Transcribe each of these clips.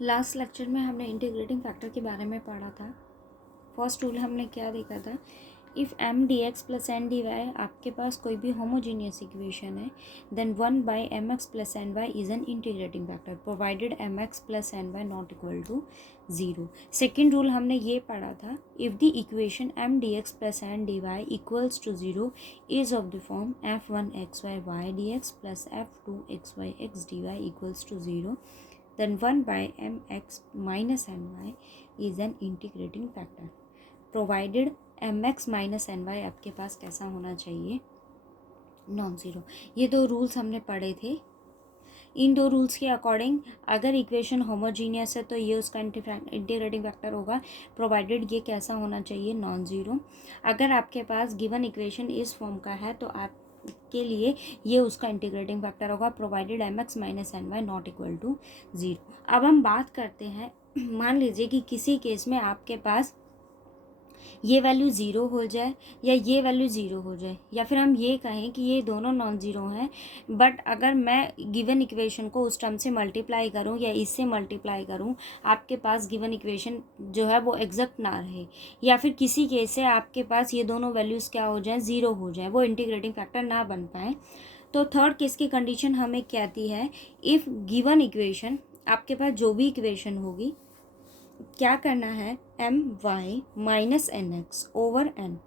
Last lecture में हमने integrating factor के बारे में पढ़ा था। फर्स्ट रूल हमने क्या देखा था, if M D X plus N D Y आपके पास कोई भी होमोजीनियस इक्वेशन है, then 1/mx plus N Y is an integrating factor provided mx plus N Y not equal to 0। Second rule हमने ये पढ़ा था, if the equation M D X plus N D Y equals to 0 is of the form f1xy D X plus f2xy X D Y equals to 0, then 1/mx minus ny is an integrating factor provided mx minus ny आपके पास कैसा होना चाहिए, non zero. ये दो rules हमने पढ़े थे। इन दो रूल्स के अकॉर्डिंग अगर इक्वेशन होमोजीनियस है तो ये उसका इंटीग्रेटिंग फैक्टर होगा, प्रोवाइडेड ये कैसा होना चाहिए, नॉन ज़ीरो। अगर आपके पास गिवन इक्वेशन इस फॉर्म का है तो आप के लिए ये उसका इंटीग्रेटिंग फैक्टर होगा, provided mx minus N Y not equal to 0। अब हम बात करते हैं, मान लीजिए कि किसी केस में आपके पास ये वैल्यू ज़ीरो हो जाए या ये वैल्यू ज़ीरो हो जाए, या फिर हम ये कहें कि ये दोनों नॉन ज़ीरो हैं, बट अगर मैं गिवन इक्वेशन को उस टर्म से मल्टीप्लाई करूं या इससे मल्टीप्लाई करूं, आपके पास गिवन इक्वेशन जो है वो एग्जैक्ट ना रहे, या फिर किसी केस से आपके पास ये दोनों वैल्यूज़ क्या हो जाएं, ज़ीरो हो जाए, वो इंटीग्रेटिंग फैक्टर ना बन पाए, तो थर्ड केस की कंडीशन हमें कहती है, इफ़ गिवन इक्वेशन आपके पास जो भी इक्वेशन होगी, क्या करना है, M Y minus N X over N.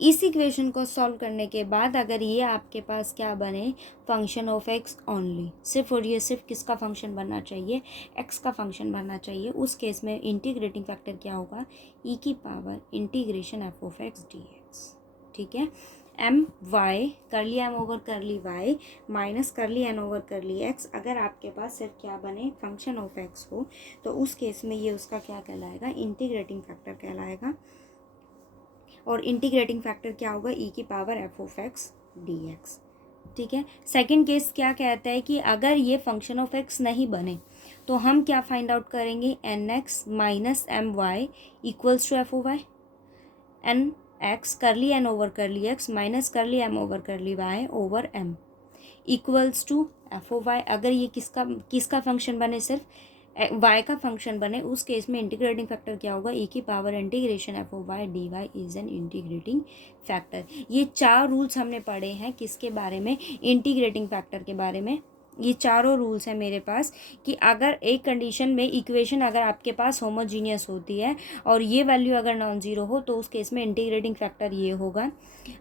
इस इक्वेशन को सॉल्व करने के बाद अगर ये आपके पास क्या बने, फंक्शन ऑफ एक्स ओनली, सिर्फ और ये सिर्फ किसका फंक्शन बनना चाहिए, एक्स का फंक्शन बनना चाहिए, उस केस में इंटीग्रेटिंग फैक्टर क्या होगा, ई की power integration F of X D X. ठीक है, M Y curly M over curly Y minus curly N over curly X, अगर आपके पास सिर्फ क्या बने, फंक्शन ऑफ एक्स हो, तो उस केस में ये उसका क्या कहलाएगा, इंटीग्रेटिंग फैक्टर कहलाएगा। और इंटीग्रेटिंग फैक्टर क्या होगा, ई की power F of X D X. ठीक है, सेकेंड केस क्या कहता है कि अगर ये फंक्शन ऑफ एक्स नहीं बने तो हम क्या फाइंड आउट करेंगे, N X minus M Y equals to F O Y, N X curly N over curly X minus curly M over curly Y over M equals to F O Y. अगर ये किसका किसका function बने, सिर्फ Y का function बने, उस case में इंटीग्रेटिंग फैक्टर क्या होगा, ई की power integration F O Y D Y is an integrating factor. ये चार रूल्स हमने पढ़े हैं किसके बारे में, इंटीग्रेटिंग फैक्टर के बारे में। ये चारों रूल्स हैं मेरे पास कि अगर एक कंडीशन में इक्वेशन अगर आपके पास होमोजीनियस होती है और ये वैल्यू अगर नॉन ज़ीरो हो तो उस केस में इंटीग्रेटिंग फैक्टर ये होगा।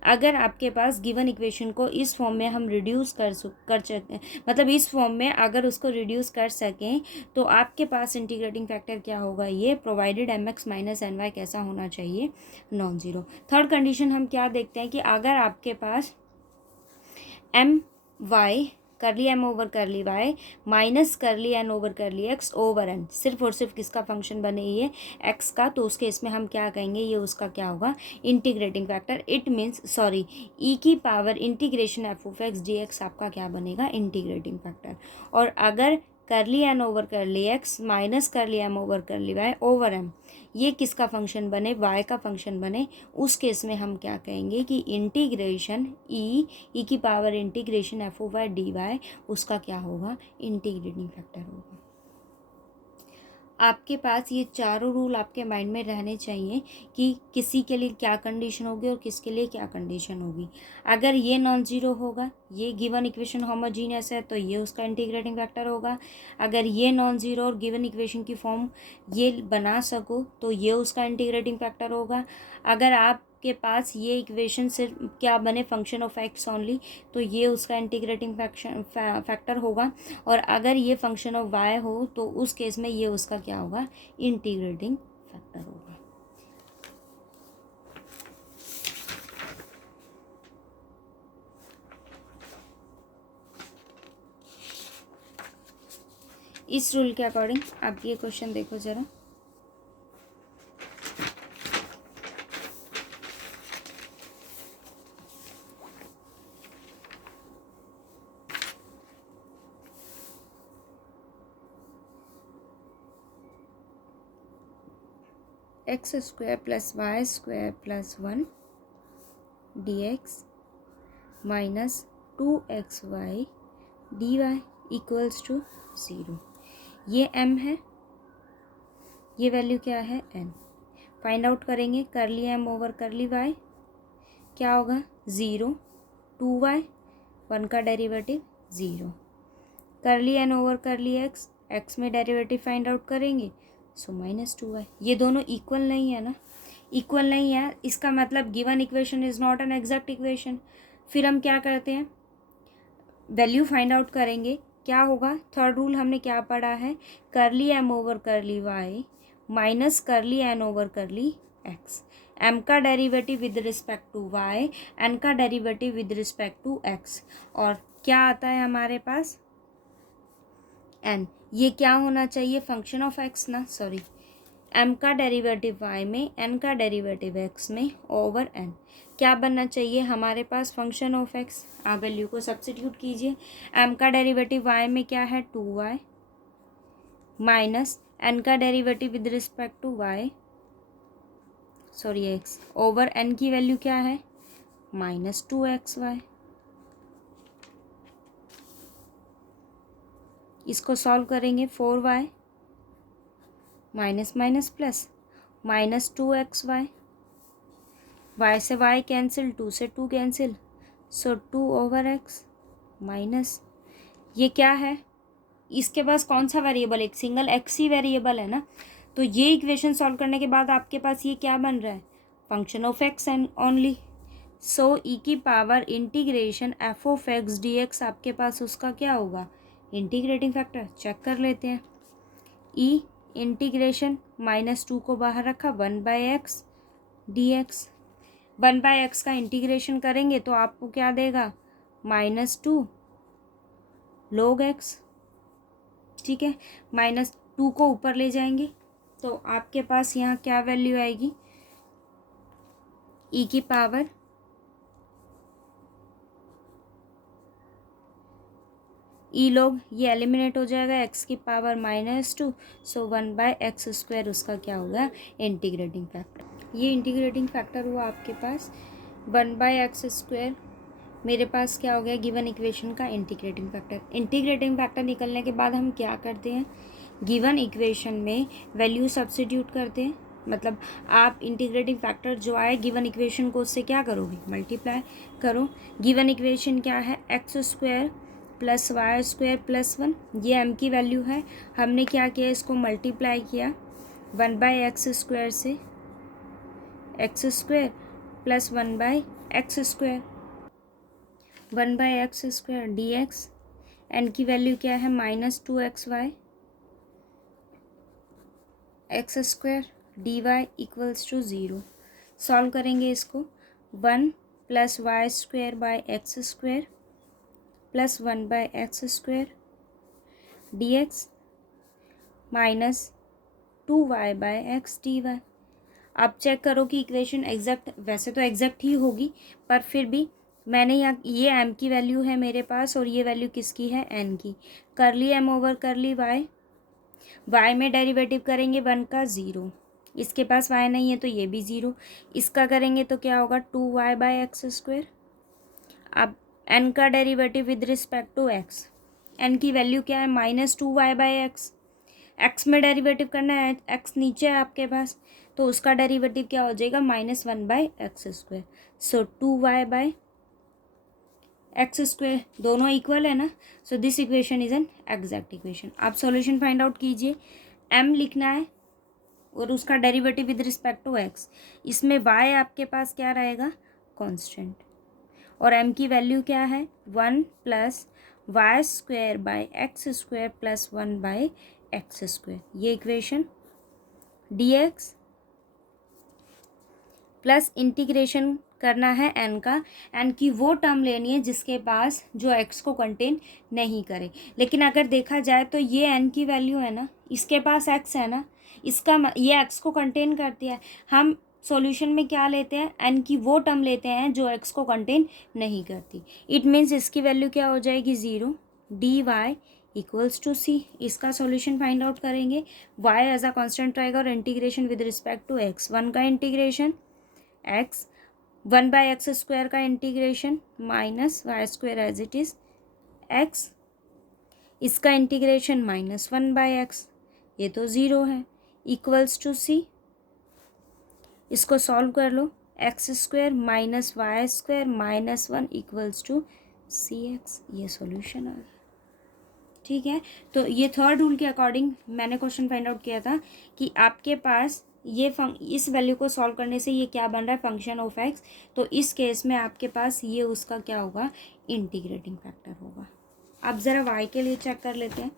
अगर आपके पास गिवन इक्वेशन को इस फॉर्म में हम रिड्यूस मतलब इस फॉर्म में अगर उसको रिड्यूस कर सकें तो आपके पास इंटीग्रेटिंग फैक्टर क्या होगा, ये provided M X minus N Y कैसा होना चाहिए, नॉन ज़ीरो। थर्ड कंडीशन हम क्या देखते हैं कि अगर आपके पास M Y curly M over curly Y minus curly N over curly X over N, सिर्फ और सिर्फ किसका फंक्शन बने, ये एक्स का, तो उसके इसमें हम क्या कहेंगे, ये उसका क्या होगा, integrating factor. It means sorry, E की power integration F of X D X आपका क्या बनेगा, इंटीग्रेटिंग फैक्टर। और अगर curly N over curly X minus curly M over curly Y over M ये किसका फंक्शन बने, वाई का फंक्शन बने, उस केस में हम क्या कहेंगे कि इंटीग्रेशन ई की पावर इंटीग्रेशन एफ ओ वाई डी वाई उसका क्या होगा, इंटीग्रेटिंग फैक्टर होगा। आपके पास ये चारों रूल आपके माइंड में रहने चाहिए कि किसी के लिए क्या कंडीशन होगी और किसके लिए क्या कंडीशन होगी। अगर ये नॉन ज़ीरो होगा, ये गिवन इक्वेशन होमोजीनियस है, तो ये उसका इंटीग्रेटिंग फैक्टर होगा। अगर ये नॉन ज़ीरो और गिवन इक्वेशन की फॉर्म ये बना सको तो ये उसका इंटीग्रेटिंग फैक्टर होगा। अगर आपके पास ये इक्वेशन सिर्फ क्या बने, फंक्शन ऑफ एक्स ओनली, तो ये उसका इंटीग्रेटिंग फैक्टर होगा। और अगर ये फंक्शन ऑफ वाई हो तो उस केस में ये उसका क्या होगा, इंटीग्रेटिंग फैक्टर होगा। इस रूल के अकॉर्डिंग आप ये क्वेश्चन देखो जरा, X square plus Y square plus 1 D X minus 2xy dy equals to 0। ये m है, ये वैल्यू क्या है n। फाइंड आउट करेंगे करली m ओवर करली y, क्या होगा 0, 2y, 1 का डेरिवेटिव 0, करली n over curly x, x में डेरिवेटिव फाइंड आउट करेंगे सो -2y। ये दोनों इक्वल नहीं है ना, इक्वल नहीं है, इसका मतलब given equation is not an exact equation. फिर हम क्या करते हैं, वैल्यू फाइंड आउट करेंगे, क्या होगा, थर्ड रूल हमने क्या पढ़ा है, curly m over curly y minus curly n over curly x, m का derivative with respect to y, n का derivative with respect to x, और क्या आता है हमारे पास n। ये क्या होना चाहिए, फंक्शन ऑफ x ना, सॉरी, m का डेरिवेटिव y में, n का डेरिवेटिव x में ओवर n, क्या बनना चाहिए हमारे पास, फंक्शन ऑफ x। आप वैल्यू को सब्स्टिट्यूट कीजिए, m का डेरिवेटिव y में क्या है 2y माइनस n का derivative with respect to y, sorry x, over n की वैल्यू क्या है -2xy। इसको सॉल्व करेंगे 4y minus minus plus -2xy, y से y कैंसिल, 2 से 2 कैंसिल, सो 2 ओवर x माइनस, ये क्या है, इसके पास कौन सा वेरिएबल, एक सिंगल x ही वेरिएबल है ना, तो ये इक्वेशन सॉल्व करने के बाद आपके पास ये क्या बन रहा है, function of x and only. So e की power integration f of x dx, आपके पास उसका क्या होगा, इंटीग्रेटिंग फैक्टर। चेक कर लेते हैं, e इंटीग्रेशन -2 को बाहर रखा, 1/x dx, 1/x का इंटीग्रेशन करेंगे तो आपको क्या देगा -2 log x, ठीक है, -2 को ऊपर ले जाएंगे तो आपके पास यहाँ क्या वैल्यू आएगी, e की पावर ई लोग ये एलिमिनेट हो जाएगा, x की पावर -2, सो 1/x² उसका क्या होगा, इंटीग्रेटिंग फैक्टर। ये इंटीग्रेटिंग फैक्टर हुआ आपके पास 1/x², मेरे पास क्या हो गया, गिवन इक्वेशन का इंटीग्रेटिंग फैक्टर। इंटीग्रेटिंग फैक्टर निकलने के बाद हम क्या करते हैं, गिवन इक्वेशन में वैल्यू सब्स्टिट्यूट करते हैं, मतलब आप इंटीग्रेटिंग फैक्टर जो आए गिवन इक्वेशन को उससे क्या करोगे, मल्टीप्लाई करो। गिवन इक्वेशन क्या है, x² प्लस y² प्लस 1, ये m की वैल्यू है, हमने क्या किया, इसको मल्टीप्लाई किया 1/x² से, x² plus 1/x², 1/x² dx, n की वैल्यू क्या है -2xy, x² dy equals to 0। Solve करेंगे इसको, 1 plus y² plus 1/x² dx minus 2y/x dy। अब चेक करो कि इक्वेशन एग्जैक्ट, वैसे तो एग्जैक्ट ही होगी, पर फिर भी मैंने यहाँ, ये m की वैल्यू है मेरे पास और ये वैल्यू किसकी है, n की, करली m ओवर करली y में डेरिवेटिव करेंगे 1 का 0, इसके पास y नहीं है तो ये भी 0, इसका करेंगे तो क्या होगा 2y/x²। अब n का derivative with respect to x, n की वैल्यू क्या है -2y/x, x में डेरिवेटिव करना है, x नीचे है आपके पास, तो उसका डेरिवेटिव क्या हो जाएगा -1/x², सो 2y/x², दोनों इक्वल है ना, so this equation is an exact equation. आप सॉल्यूशन फाइंड आउट कीजिए, m लिखना है और उसका derivative with respect to x, इसमें y आपके पास क्या रहेगा, कांस्टेंट, और m की वैल्यू क्या है 1 प्लस y² प्लस 1/x², ये इक्वेशन dx प्लस इंटीग्रेशन करना है n का, n की वो टर्म लेनी है जिसके पास जो x को कंटेन नहीं करे, लेकिन अगर देखा जाए तो ये n की वैल्यू है ना, इसके पास x है ना, इसका ये x को कंटेन करती है, हम सॉल्यूशन में क्या लेते हैं, n की वो टर्म लेते हैं जो x को कंटेन नहीं करती, इट मीन्स इसकी वैल्यू क्या हो जाएगी 0, dy इक्वल्स टू c। इसका सॉल्यूशन फाइंड आउट करेंगे, y एज अ कांस्टेंट रहेगा और integration with respect to x, 1 का इंटीग्रेशन x, 1/x² का integration minus y² as it is x, इसका इंटीग्रेशन -1/x, ये तो 0 है, इक्वल्स टू सी। इसको सॉल्व कर लो, x² - y² - 1 equals to cx, ये सॉल्यूशन आ गया। ठीक है, तो ये थर्ड रूल के अकॉर्डिंग मैंने क्वेश्चन फाइंड आउट किया था कि आपके पास ये इस वैल्यू को सॉल्व करने से ये क्या बन रहा है, फंक्शन ऑफ x। तो इस केस में आपके पास ये उसका क्या होगा, इंटीग्रेटिंग फैक्टर होगा। अब ज़रा y के लिए चेक कर लेते हैं।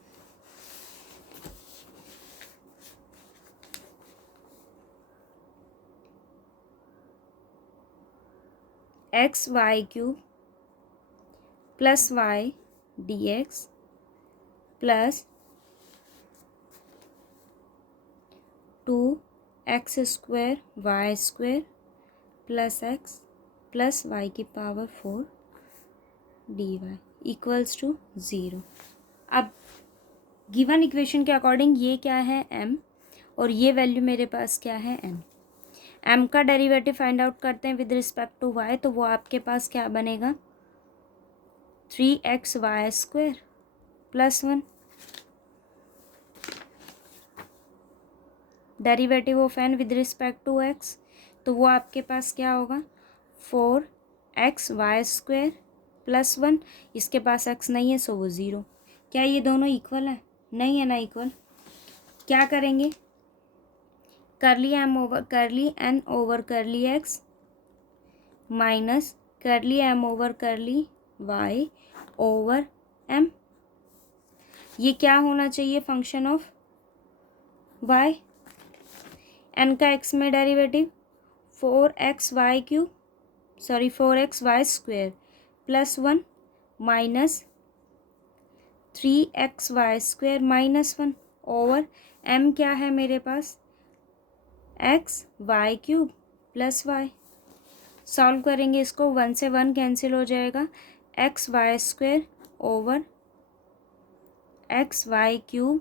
x² plus y dx plus 2x² y² plus x plus y की पावर 4 dy इक्वल्स टू 0। अब गिवन इक्वेशन के अकॉर्डिंग ये क्या है, m, और ये वैल्यू मेरे पास क्या है, n। m का डेरिवेटिव फाइंड आउट करते हैं विद रिस्पेक्ट टू y, तो वो आपके पास क्या बनेगा, 3xy² plus 1। Derivative of n with respect to x, तो वो आपके पास क्या होगा, 4xy² प्लस 1। इसके पास x नहीं है सो वो 0। क्या ये दोनों इक्वल है, नहीं है ना इक्वल। क्या करेंगे, करली n over curly x minus करली m over curly y over m। ये क्या होना चाहिए, फंक्शन ऑफ y। n का x में derivative 4xy² plus 1 minus 3xy² minus 1 over m क्या है मेरे पास, xy³ प्लस y। सॉल्व करेंगे इसको, 1 से 1 कैंसिल हो जाएगा, xy² over xy³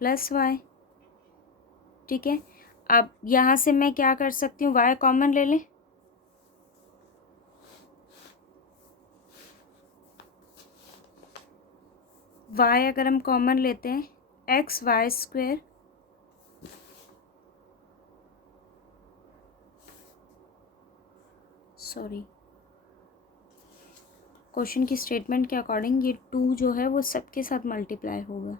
plus y। ठीक है, अब यहाँ से मैं क्या कर सकती हूँ, y कॉमन ले लें, y अगर हम कॉमन लेते हैं, xy² क्वेश्चन की स्टेटमेंट के अकॉर्डिंग ये 2 जो है वो सबके साथ मल्टीप्लाई होगा।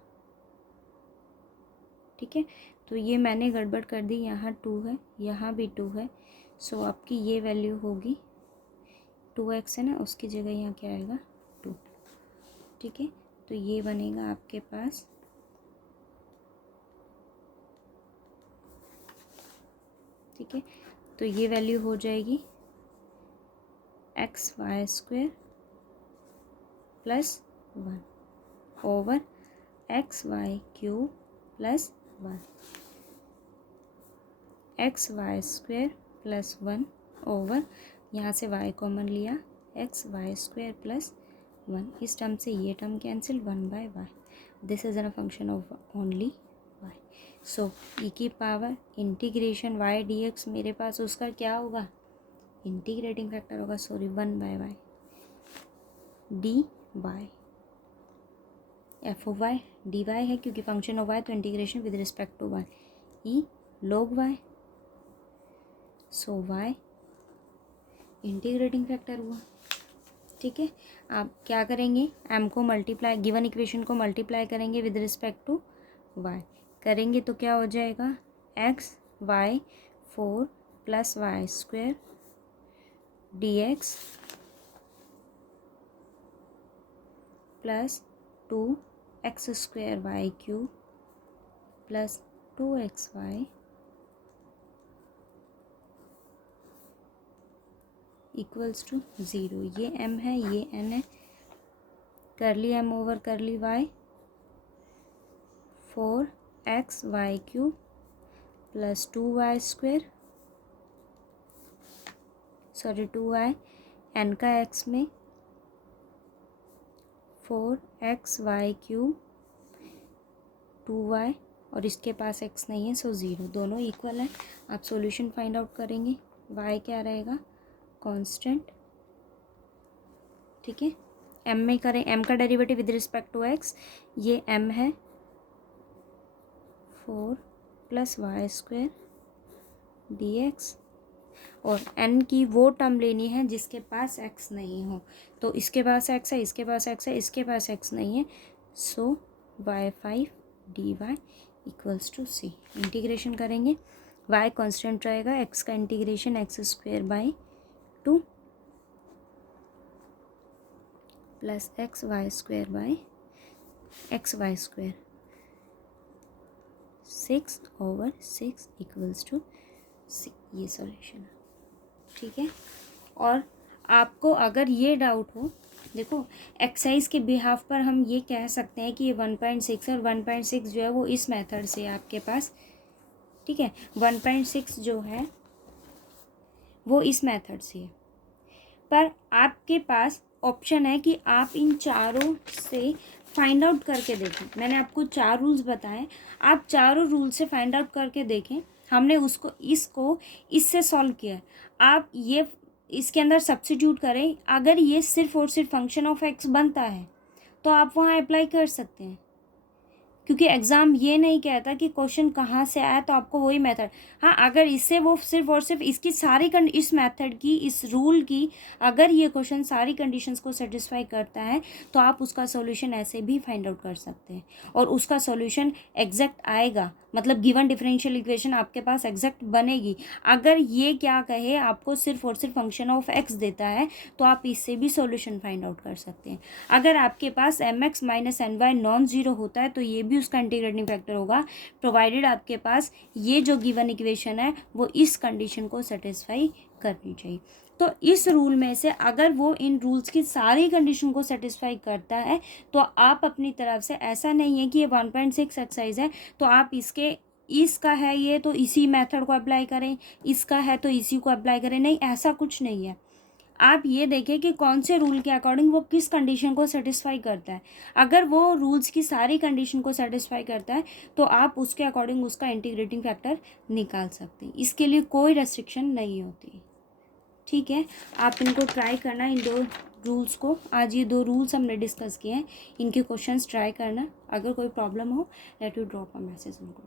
ठीक है, तो ये मैंने गड़बड़ कर दी, यहाँ 2 है, यहाँ भी 2 है, सो आपकी ये वैल्यू होगी 2x है ना, उसकी जगह यहाँ क्या आएगा 2। ठीक है, तो ये बनेगा आपके पास ठीक है, तो ये वैल्यू हो जाएगी xy² plus 1 over xy³ plus 1, xy² plus 1 over, यहाँ से y कॉमन लिया, xy² प्लस 1। इस टर्म से ये term cancel, 1/y। This is a function of only y। So e की पावर इंटीग्रेशन y dx मेरे पास उसका क्या होगा, इंटीग्रेटिंग फैक्टर होगा, 1/y dy f of y dy है, क्योंकि फंक्शन ऑफ y तो integration with respect to y e log y। So y integrating factor हुआ। ठीक है, आप क्या करेंगे, m को मल्टीप्लाई, गिवन इक्वेशन को मल्टीप्लाई करेंगे विद रिस्पेक्ट टू y, करेंगे तो क्या हो जाएगा, xy4 plus y² dx plus 2x² y³ plus 2xy equals to 0। ये m है, ये n है, curly m over curly y, 4xy³ plus 2y² 2y, n का x में 4xy³ 2y, और इसके पास x नहीं है सो 0, दोनों इक्वल है। आप सॉल्यूशन फाइंड आउट करेंगे, y क्या रहेगा, कांस्टेंट। ठीक है, एम में करें, एम का derivative with respect to X, ये एम है 4 + y² dx, और n की वो टर्म लेनी है जिसके पास x नहीं हो। तो इसके पास x है, इसके पास x है, इसके पास x नहीं है, सो y5 dy = c। इंटीग्रेशन करेंगे, y कांस्टेंट रहेगा, x का इंटीग्रेशन x²/2 + xy² 6/6 = c। ये सॉल्यूशन है, ठीक है। और आपको अगर ये डाउट हो, देखो एक्सरसाइज के बिहाफ पर हम ये कह सकते हैं कि ये 1.6 और 1.6 जो है वो इस मेथड से है आपके पास, ठीक है। 1.6 जो है वो इस मेथड से है, पर आपके पास ऑप्शन है कि आप इन चारों से फाइंड आउट करके देखें। मैंने आपको 4 रूल्स बताए, आप चारों रूल से फाइंड आउट करके देखें। हमने इसको इससे सॉल्व किया है, आप ये इसके अंदर सब्स्टिट्यूट करें। अगर ये सिर्फ और सिर्फ फंक्शन ऑफ एक्स बनता है तो आप वहाँ अप्लाई कर सकते हैं, क्योंकि एग्ज़ाम ये नहीं कहता कि क्वेश्चन कहाँ से आया तो आपको वही मेथड। हाँ, अगर इससे वो सिर्फ और सिर्फ इसकी सारी इस मेथड की, इस रूल की, अगर ये क्वेश्चन सारी कंडीशंस को सेटिस्फाई करता है तो आप उसका सॉल्यूशन ऐसे भी फाइंड आउट कर सकते हैं, और उसका सॉल्यूशन एग्जैक्ट आएगा, मतलब गिवन डिफरेंशियल इक्वेशन आपके पास एग्जैक्ट बनेगी। अगर ये क्या कहे आपको सिर्फ और सिर्फ फंक्शन ऑफ एक्स देता है तो आप इससे भी सॉल्यूशन फाइंड आउट कर सकते हैं। अगर आपके पास mx - ny नॉन ज़ीरो होता है तो ये भी उसका इंटीग्रेटिंग फैक्टर होगा, प्रोवाइडेड आपके पास ये जो गिवन इक्वेशन है वो इस कंडीशन को सेटिस्फाई करनी चाहिए। तो इस रूल में से अगर वो इन रूल्स की सारी कंडीशन को सेटिस्फाई करता है तो आप अपनी तरफ से, ऐसा नहीं है कि ये 1.6 एक्सरसाइज है तो आप इसका है ये तो इसी मेथड को अप्लाई करें, इसका है तो इसी को अप्लाई करें, नहीं, ऐसा कुछ नहीं है। आप ये देखें कि कौन से रूल के अकॉर्डिंग वो किस कंडीशन को सेटिस्फाई करता है। अगर वो रूल्स की सारी कंडीशन को सेटिस्फाई करता है तो आप उसके अकॉर्डिंग उसका इंटीग्रेटिंग फैक्टर निकाल सकते हैं, इसके लिए कोई रेस्ट्रिक्शन नहीं होती, ठीक है। आप इनको ट्राई करना, इन 2 रूल्स को। आज ये 2 रूल्स हमने डिस्कस किए हैं, इनके क्वेश्चंस ट्राई करना। अगर कोई प्रॉब्लम हो let you drop a message उनको।